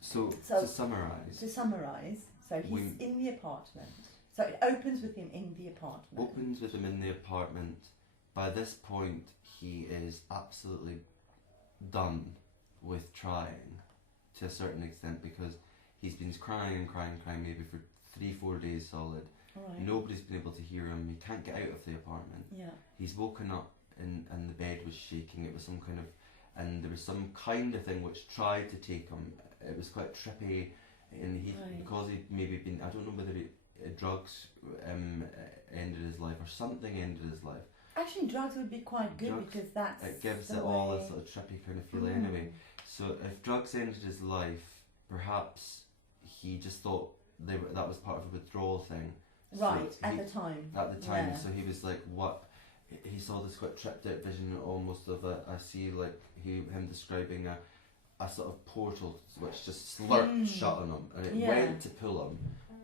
So So to summarise, so he's in the apartment. So it opens with him in the apartment. By this point, he is absolutely done with trying to a certain extent, because he's been crying maybe for 3-4 days solid. Right. Nobody's been able to hear him. He can't get out of the apartment. Yeah. He's woken up and the bed was shaking. It was some kind of, and there was some kind of thing which tried to take him. It was quite trippy, and he because he'd maybe been, I don't know whether drugs ended his life or something ended his life. Actually, drugs would be quite good, because that's it gives the it way... all a sort of trippy kind of feel anyway. So if drugs ended his life, perhaps he just thought that was part of a withdrawal thing. Right, so at the time. Yeah. So he was like, what? He saw this quite tripped out vision almost of I see like him describing a sort of portal which just slurped shut on him, and it went to pull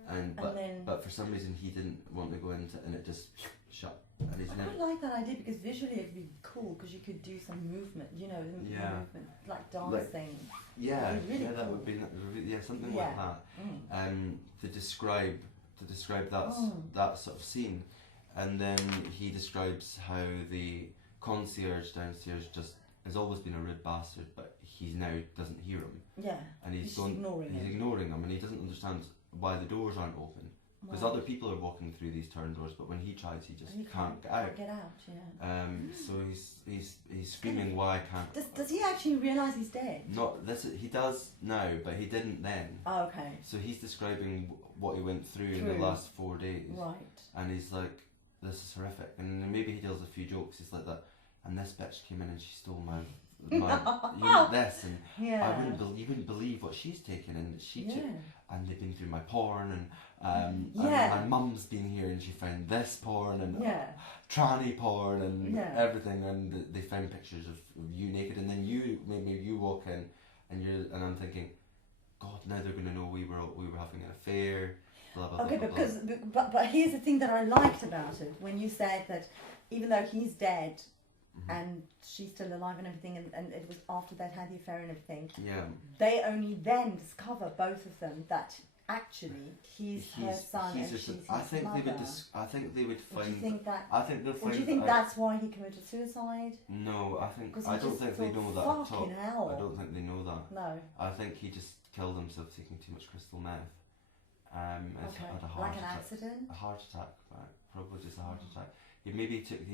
him, but for some reason he didn't want to go into it, and it just shut. And he's I quite like that idea, because visually it'd be cool, because you could do some movement, movement, like dancing. Really cool. That would be something like that. To describe that sort of scene, and then he describes how the concierge downstairs just has always been a rude bastard, but he now doesn't hear him. Yeah, and he's ignoring him, and he doesn't understand why the doors aren't open. Because other people are walking through these turn doors, but when he tries, he just can't get out. So he's screaming, "Why can't?" Does he actually realise he's dead? He does now, but he didn't then. Oh, okay. So he's describing what he went through in the last 4 days. Right. And he's like, "This is horrific." And maybe he tells a few jokes. He's like that. And this bitch came in and she stole my this, and you wouldn't believe what she's taken, and she took, and they've been through my porn, and my mum's been here and she found this porn and tranny porn and everything, and they found pictures of you naked, and then you walk in and I'm thinking, God, now they're going to know we were having an affair. Blah, blah, okay, blah, but here's the thing that I liked about it, when you said that even though he's dead. And she's still alive and everything, and it was after they'd had the affair and everything. Yeah. They only then discover, both of them, that actually he's her son and she's his I think mother. they would find. Do you think that? I think they'll find. Do you think that's why he committed suicide? No, I don't think they know that at all. Hell. I don't think they know that. No. I think he just killed himself taking too much crystal meth. Had a heart like an attack. accident. A heart attack, probably just a heart attack. He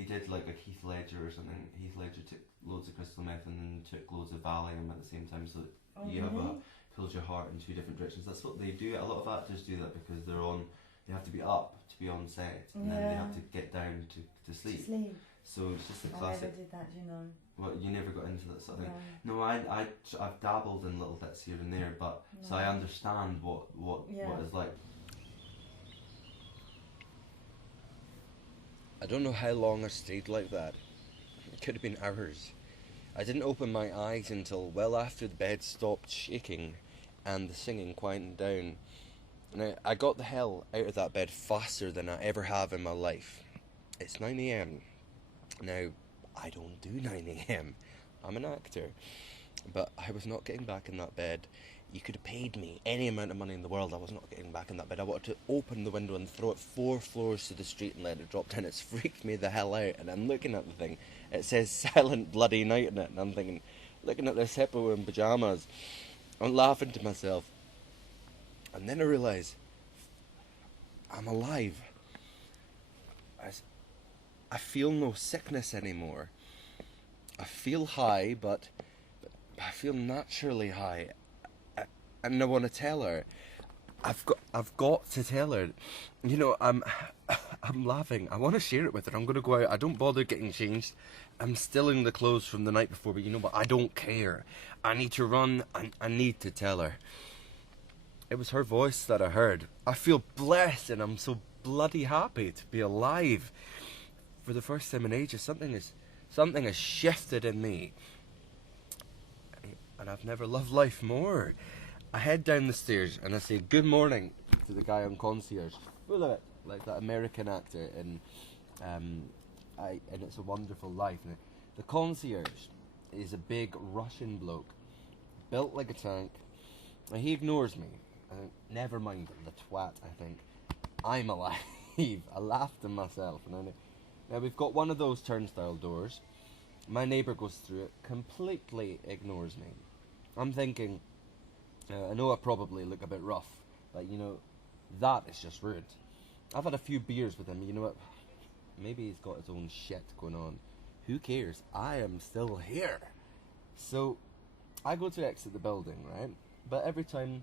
did like a Heath Ledger or something. Heath Ledger took loads of crystal meth and then took loads of Valium at the same time, so that pulls your heart in 2 different directions. That's what they do. A lot of actors do that because they have to be up to be on set, and then they have to get down to sleep. So it's just a classic. I never did that, Well, you never got into that sort of thing. No, I've dabbled in little bits here and there, but so I understand what it's like. I don't know how long I stayed like that. It could have been hours. I didn't open my eyes until well after the bed stopped shaking and the singing quietened down. Now, I got the hell out of that bed faster than I ever have in my life. It's 9 a.m. Now, I don't do 9 a.m. I'm an actor. But I was not getting back in that bed. You could have paid me any amount of money in the world. I was not getting back in that bed. I wanted to open the window and throw it 4 floors to the street and let it drop down. It's freaked me the hell out. And I'm looking at the thing. It says Silent Bloody Night in it. And I'm thinking, looking at this hippo in pyjamas. I'm laughing to myself. And then I realise, I'm alive. I feel no sickness anymore. I feel high, but I feel naturally high. And I want to tell her. I've got to tell her. You know, I'm laughing. I want to share it with her. I'm going to go out. I don't bother getting changed. I'm still in the clothes from the night before, but you know what? I don't care. I need to run, and I need to tell her. It was her voice that I heard. I feel blessed, and I'm so bloody happy to be alive. For the first time in ages, something has shifted in me. And I've never loved life more. I head down the stairs and I say good morning to the guy on concierge, full of it, like that American actor in It's a Wonderful Life. Now, the concierge is a big Russian bloke, built like a tank, He ignores me. Never mind the twat, I think. I'm alive. I laughed to myself. Now we've got one of those turnstile doors. My neighbour goes through it, completely ignores me. I'm thinking, I know I probably look a bit rough, but you know, that is just rude. I've had a few beers with him, you know what? Maybe he's got his own shit going on. Who cares? I am still here. So, I go to exit the building, right? But every time,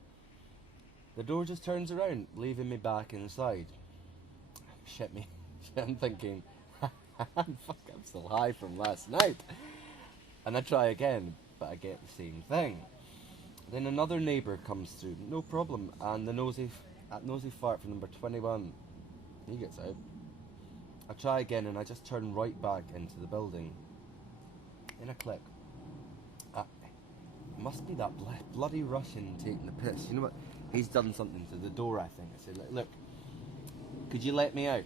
the door just turns around, leaving me back inside. Shit me. I'm thinking, fuck, I'm still high from last night. And I try again, but I get the same thing. Then another neighbour comes through, no problem, and the nosy fart from number 21, he gets out. I try again and I just turn right back into the building. In a click. It must be that bloody Russian taking the piss. You know what? He's done something to the door, I think. I said, look, could you let me out?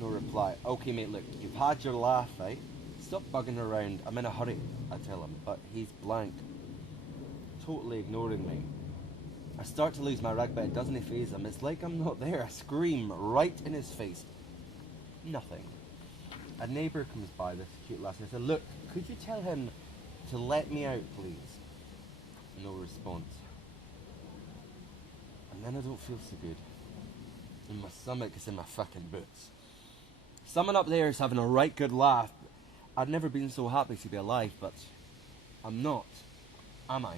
No reply. Okay, mate, look, you've had your laugh, right? Stop bugging around. I'm in a hurry, I tell him, but he's blank. Totally ignoring me. I start to lose my rag, but it doesn't faze him. It's like I'm not there. I scream right in his face. Nothing. A neighbour comes by, this cute lass, and I said, look, could you tell him to let me out, please? No response. And then I don't feel so good. And my stomach is in my fucking boots. Someone up there is having a right good laugh. I've never been so happy to be alive, but I'm not, am I?